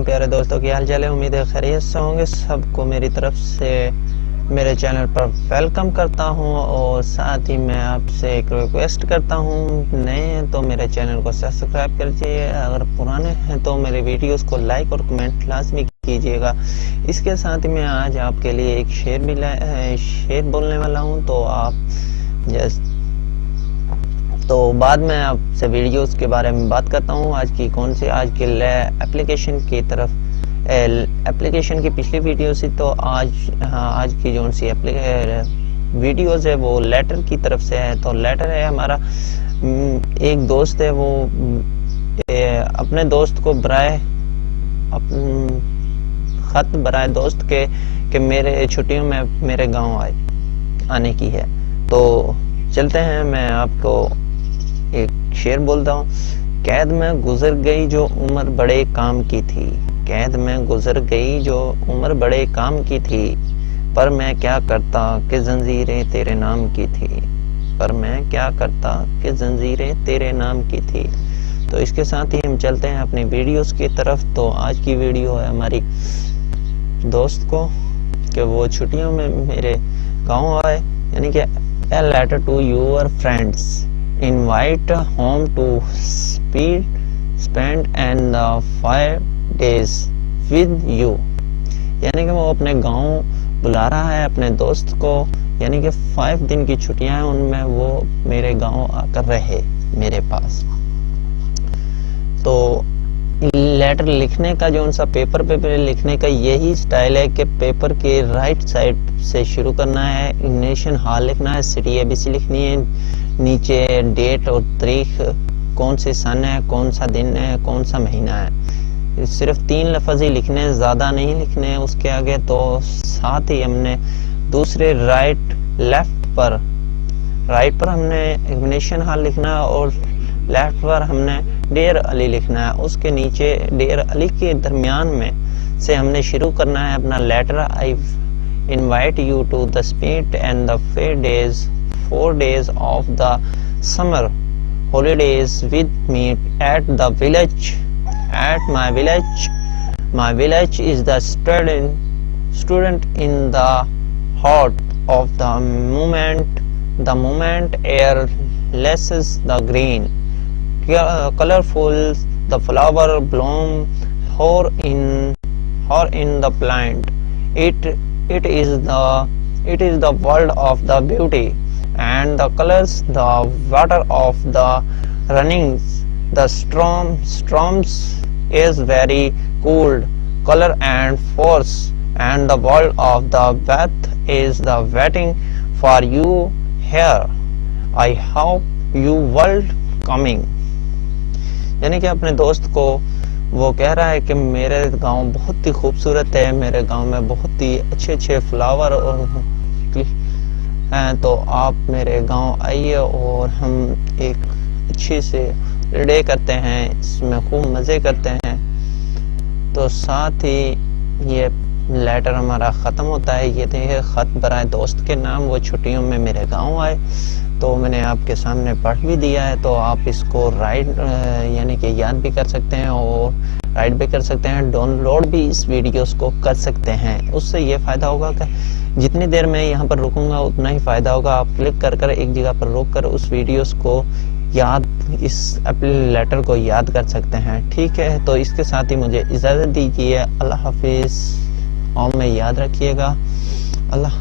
वालेकुम प्यारे दोस्तों, की हाल चाल है। उम्मीद है खैरियत से होंगे। सबको मेरी तरफ से मेरे चैनल पर वेलकम करता हूं और साथ ही मैं आपसे एक रिक्वेस्ट करता हूं, नए हैं तो मेरे चैनल को सब्सक्राइब कीजिए, अगर पुराने हैं तो मेरे वीडियोस को लाइक और कमेंट लाजमी कीजिएगा। इसके साथ ही मैं आज आपके लिए एक शेर बोलने वाला हूं, तो आप तो बाद में आपसे वीडियोस के बारे में बात करता हूं। आज की एप्लीकेशन की तरफ एप्लीकेशन की पिछली वीडियो से, तो आज की जो सी वीडियोस है वो लेटर की तरफ से है। तो लेटर है हमारा, एक दोस्त है वो अपने दोस्त को खत बराए दोस्त के मेरे छुट्टियों में मेरे गांव आने की है। तो चलते हैं, मैं आपको एक शेर बोलता हूँ। कैद में गुजर गई जो उम्र बड़े काम की थी, कैद में गुजर गई जो उम्र बड़े काम की थी, पर मैं क्या करता कि जंजीरें तेरे नाम की थी, पर मैं क्या करता कि जंजीरें तेरे नाम की थी। तो इसके साथ ही हम चलते हैं अपनी वीडियोस की तरफ। तो आज की वीडियो है हमारी दोस्त को कि वो छुट्टियों में मेरे गाँव आए, यानी कि A letter to your friends, invite home to spend and 5 days with you। यानी कि वो अपने गांव बुला रहा है अपने दोस्त को, यानी कि 5 दिन की छुट्टियां हैं, उनमें वो मेरे गांव आकर रहे मेरे पास। तो लेटर लिखने का जो उनसा पेपर पे लिखने का यही स्टाइल है कि पेपर के राइट साइड से शुरू करना है, इग्निशन हाल लिखना है, सिटी एबीसी लिखनी है, नीचे डेट और तारीख, कौन से सन है, कौन सा दिन है, कौन सा महीना है। सिर्फ 3 लफ्ज ही लिखने हैं, ज्यादा नहीं लिखने हैं उसके आगे। तो साथ ही हमने दूसरे राइट पर हमने इग्निशन हाल लिखना है और लेफ्ट पर हमने डियर अली लिखना है। उसके नीचे डियर अली के दरमियान में से हमने शुरू करना है अपना letter. I invite you to the spend and the 4 days of the summer holidays with me at the village, at my village. My village is the student in the heart of the moment air lesses the green, colorful the flower bloom or in the plant. It is the world of the beauty and the colors, the water of the runnings, the storms is very cold color and force, and the world of the bath is the waiting for you here. I hope you world coming। यानी कि अपने दोस्त को वो कह रहा है कि मेरे गांव बहुत ही खूबसूरत है, मेरे गांव में बहुत ही अच्छे फ्लावर हैं, तो आप मेरे गांव आइए और हम एक अच्छी से डे करते हैं, इसमें खूब मज़े करते हैं। तो साथ ही ये लेटर हमारा ख़त्म होता है। ये देखिए, ख़त बराए दोस्त के नाम, वो छुट्टियों में मेरे गांव आए। तो मैंने आपके सामने पढ़ भी दिया है, तो आप इसको राइट यानी कि याद भी कर सकते हैं और राइट भी कर सकते हैं, डाउनलोड भी इस वीडियोस को कर सकते हैं। उससे ये फ़ायदा होगा कि जितनी देर मैं यहाँ पर रुकूंगा उतना ही फ़ायदा होगा। आप क्लिक कर एक जगह पर रुक कर उस वीडियोस को इस लेटर को याद कर सकते हैं। ठीक है, तो इसके साथ ही मुझे इजाज़त दीजिए। अल्लाह हाफिज़। और में याद रखिएगा। अल्लाह